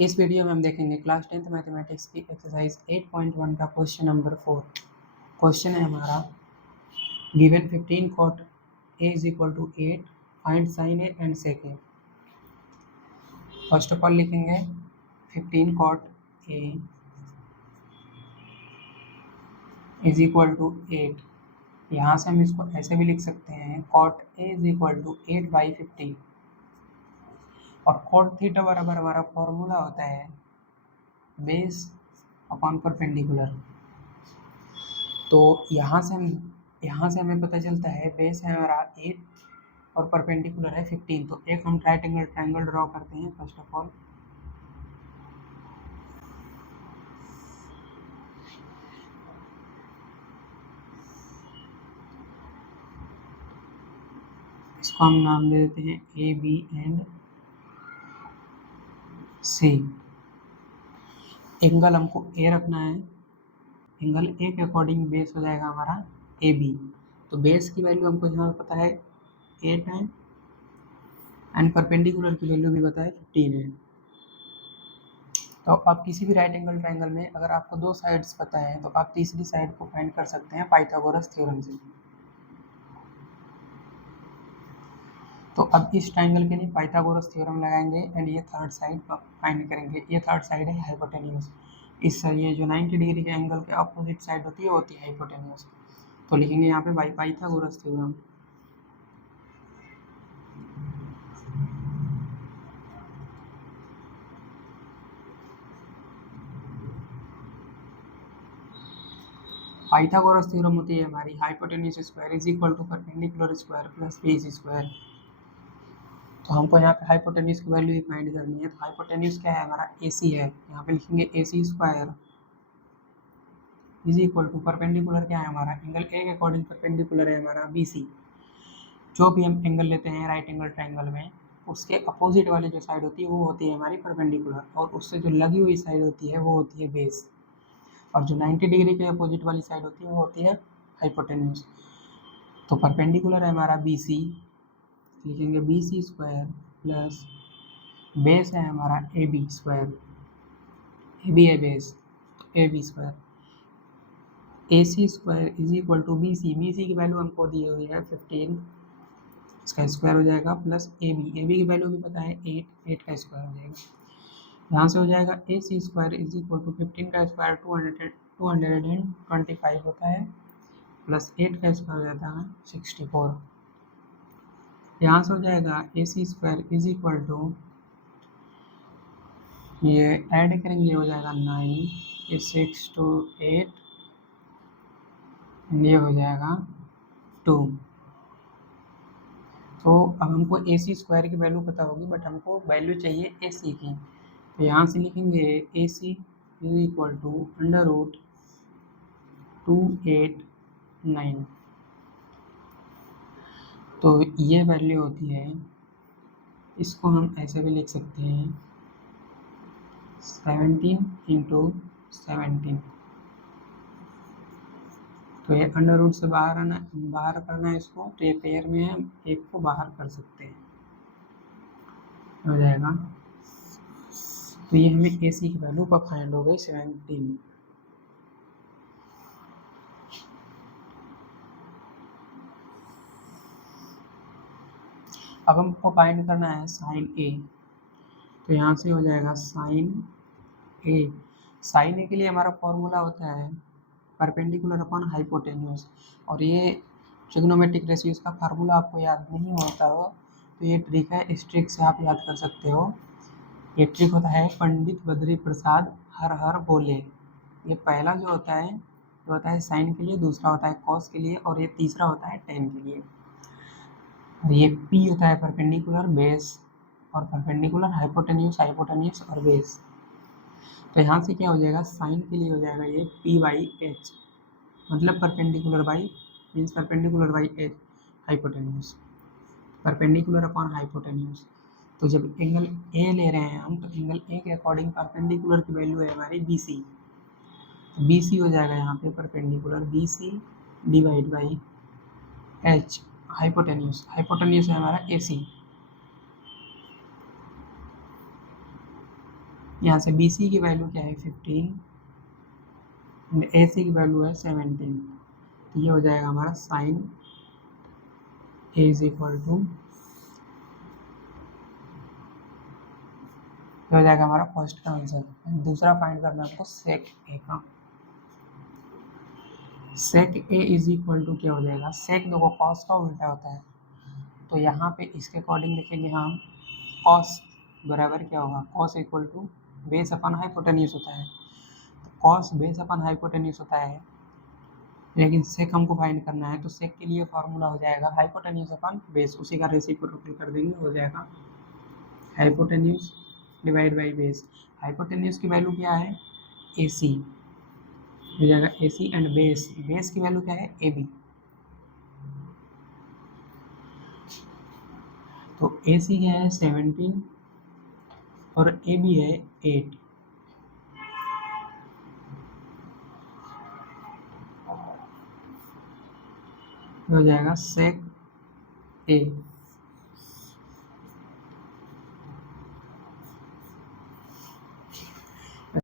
इस वीडियो में हम देखेंगे क्लास 10th मैथमेटिक्स की एक्सरसाइज 8.1 का क्वेश्चन नंबर 4। क्वेश्चन है हमारा given 15 cot a is equal to 8 find sin a and sec a। First of all लिखेंगे 15 cot a is equal to 8। यहाँ से हम इसको ऐसे भी लिख सकते हैं cot a is equal to 8/15 और cot थीटा बराबर हमारा फॉर्मूला होता है बेस अपॉन परपेंडिकुलर। तो यहाँ से हमें पता चलता है बेस है हमारा 8 और परपेंडिकुलर है 15। तो एक हम राइट एंगल ट्रायंगल ड्रॉ करते हैं। फर्स्ट ऑफ ऑल इसको हम नाम दे देते हैं A B and C. Angle हमको ए रखना है, एंगल ए के अकॉर्डिंग बेस हो जाएगा हमारा ए बी। तो बेस की वैल्यू हमको यहाँ पता है 8 है एंड परपेंडिकुलर की वैल्यू भी पता है 15 है। तो आप किसी भी राइट एंगल ट्रायंगल में अगर आपको दो साइड्स पता है तो आप तीसरी साइड को फाइंड कर सकते हैं पाइथागोरस थ्योरम से। तो अब इस ट्रायंगल के लिए पाइथागोरस थ्योरम लगाएंगे एंड ये थर्ड साइड फाइंड करेंगे। ये थर्ड साइड है हाइपोटेन्यूज। इस ये जो 90 डिग्री के एंगल के अपोजिट साइड होती है वो होती है हाइपोटेन्यूज। तो लिखेंगे यहाँ पे by Pythagoras theorem. Pythagoras theorem होती है हमारी hypotenuse square is equal to perpendicular square plus base square. तो हमको यहाँ पे हाइपोटेन्यूज की वैल्यू फाइंड करनी है। तो हाइपोटेन्यूज क्या है हमारा AC है। यहाँ पे लिखेंगे AC square is equal to perpendicular क्या है हमारा एंगल ए के अकॉर्डिंग परपेंडिकुलर है हमारा BC। जो भी हम एंगल लेते हैं राइट एंगल ट्रायंगल में उसके अपोजिट वाली जो साइड होती है वो होती है हमारी परपेंडिकुलर और उससे जो लगी हुई साइड होती है वो होती है बेस। और जो 90 डिग्री के अपोजिट वाली साइड होती है वो होती है हाइपोटेन्यूज। तो परपेंडिकुलर है हमारा BC, लिखेंगे BC स्क्वायर प्लस बेस है हमारा AB स्क्वायर। AB है बेस तो AB square. AC square is equal to BC। BC की वैल्यू हमको दी हुई है 15, इसका स्क्वायर हो जाएगा प्लस AB। AB की वैल्यू भी पता है 8, 8 का स्क्वायर हो जाएगा। यहाँ से हो जाएगा AC square is equal to 15 का स्क्वायर 225 होता है प्लस 8 का स्क्वायर हो जाता है 64। यहाँ से हो जाएगा AC square is equal to ये ऐड करेंगे हो जाएगा 9, ये 6 to 8 ये हो जाएगा 2। तो अब हमको AC स्क्वायर की वैल्यू पता होगी बट हमको वैल्यू चाहिए AC की। तो यहाँ से लिखेंगे AC is equal to under root 289। तो ये वैल्यू होती है, इसको हम ऐसे भी लिख सकते हैं 17 into 17। तो ये अंडर रूट से बाहर करना है इसको, तो ये पेयर में हम एक को बाहर कर सकते हैं हो जाएगा। तो ये हमें AC की वैल्यू पर फाइंड हो गई 17। अब हमको फाइंड करना है साइन A। तो यहाँ से हो जाएगा साइन A। साइन A के लिए हमारा फॉर्मूला होता है परपेंडिकुलर अपॉन हाइपोटेन्यूज। और ये ट्रिग्नोमेट्रिक रेशियोज का फार्मूला आपको याद नहीं होता हो तो ये ट्रिक है, इस ट्रिक से आप याद कर सकते हो। ये ट्रिक होता है पंडित बद्री प्रसाद हर हर बोले। ये पहला जो होता है वो होता है साइन के लिए, दूसरा होता है कॉस के लिए और ये तीसरा होता है टेन के लिए। और ये P होता है परपेंडिकुलर बेस और परपेंडिकुलर हाइपोटेन्यूज और बेस। तो यहाँ से क्या हो जाएगा साइन के लिए हो जाएगा ये P/H मतलब perpendicular by means perpendicular by H hypotenuse, perpendicular upon hypotenuse. तो जब एंगल ए ले रहे हैं हम तो एंगल ए के अकॉर्डिंग परपेंडिकुलर की वैल्यू है हमारी BC। तो BC हो जाएगा यहाँ पे perpendicular BC divide by H hypotenuse है हमारा AC। यहाँ से बी सी की वैल्यू क्या है 15 एंड ए सी की वैल्यू है 17। तो ये हो जाएगा हमारा sine A is equal to, हो जाएगा हमारा फर्स्ट का आंसर। दूसरा फाइंड करना है आपको सेक ए का। सेक ए इज इक्वल टू क्या हो जाएगा, सेक देखो कॉस का उल्टा होता है, तो यहाँ पे इसके अकॉर्डिंग देखेंगे हम, कॉस बराबर क्या होगा, कॉस इक्वल टू बेस अपन हाइपोटेन्यूज होता है, तो कॉस बेस अपन हाइपोटेन्यूज होता है, लेकिन सेक हमको फाइंड करना है, तो सेक के लिए फॉर्मूला हो जाएगा हाइपोटेन्यूज अपन बेस, उसी का रेसिप्रोकल कर देंगे, हो जाएगा hypotenuse divide by base. Hypotenuse की वैल्यू क्या है ए सी, हो जाएगा ए सी एंड बेस, बेस की वैल्यू क्या है ए बी, तो ए सी क्या है 17 और ए बी है 8। हो जाएगा सेक ए